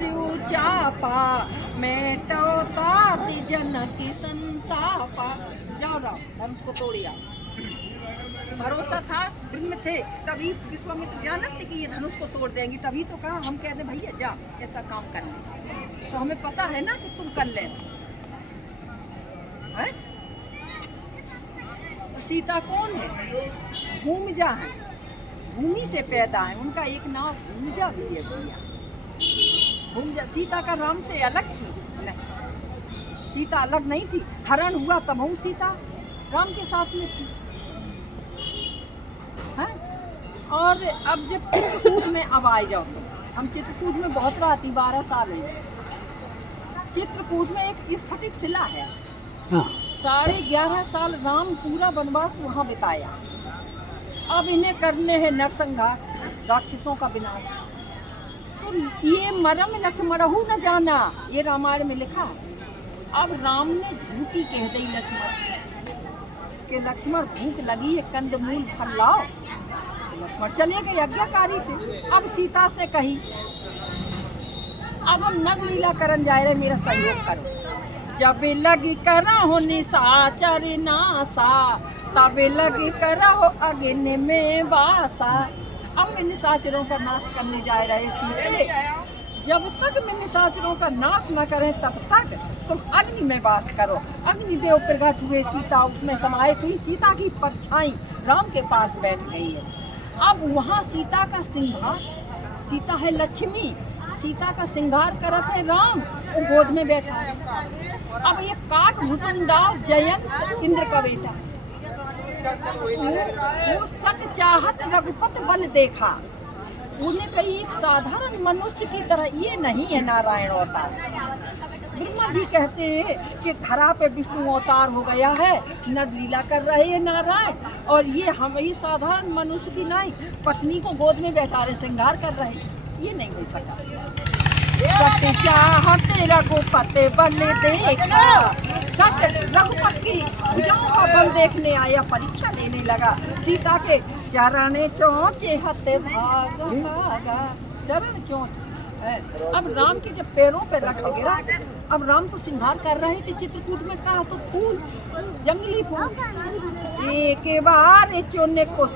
शिव चापा, मेटो तात जनकी संतापा। जाओ राम, धनुष को तोड़िया। भरोसा था, दिन में थे, तभी विश्वामित्र जानते थे कि ये धनुष को तोड़ देंगी, तभी तो कहा हम कहते भैया जा ऐसा काम कर ले, तो हमें पता है ना कि तुम कर ले। तो सीता कौन है? भूमिजा है, भूमि से पैदा है, उनका एक नाम भूमिजा भी है भैया। भूमिजा सीता का राम से अलग थी? नहीं, सीता अलग नहीं थी। हरण हुआ तब हम सीता राम के साथ में थी। और अब जब चित्रकूट में अब आए जाओ, तो हम चित्रकूट में बहुत रात 12 साल हुए। चित्रकूट में एक स्फटिक शिला है। 11.5 साल राम पूरा वनवास वहाँ बिताया। अब इन्हें करने हैं नरसंहार, राक्षसों का विनाश। तो ये मरम लक्ष्मणहु न जाना, ये रामायण में लिखा है। अब राम ने झूठी कह दी लक्ष्मण के, लक्ष्मण भूख लगी है, कंदमूल फल लाओ। लक्ष्मण चले गए, आज्ञाकारी थे। अब सीता से कही अब हम नर लीला करन जा रहे, मेरा सहयोग करो। जब लगी करा हो निशाचर नासा, तब लगी करा हो अग्नि में वासा। अब मैं निशाचरों का नाश करने जा रहे सीते, जब तक मैं निशाचरों का नाश न करें तब तक तुम अग्नि में वास करो। अग्निदेव प्रकट हुए, सीता उसमें समाये हुई, सीता की परछाई राम के पास बैठ गई है। अब वहाँ सीता का सिंगार, सीता है लक्ष्मी, सीता का सिंगार करते हैं राम, वो गोद में बैठा है। अब ये काट भुसुंडा जयंत इंद्र का बेटा, वो सत चाहत रघुपत बल देखा। उन्हें कही एक साधारण मनुष्य की तरह, ये नहीं है नारायण अवतार। ब्रह्मा जी कहते हैं कि धरा पे विष्णु अवतार हो गया है, नर लीला कर रहे हैं नारायण, और ये हम ही साधारण मनुष्य की नहीं, पत्नी को गोद में बैठा रहे, श्रृंगार कर रहे, ये नहीं हो सका। सत्य चाहत रघुपत बल देखा, सत्य रघुपत की भुजाओं का बल देखने आया, परीक्षा लेने लगा। सीता के चरण चोंचे हते भागा, चरण चोंच। अब राम के जब पैरों पे रख गिरा, अब राम तो सिंगार कर रहे थे चित्रकूट में, कहा तो फूल, जंगली फूल। एक बार चुने को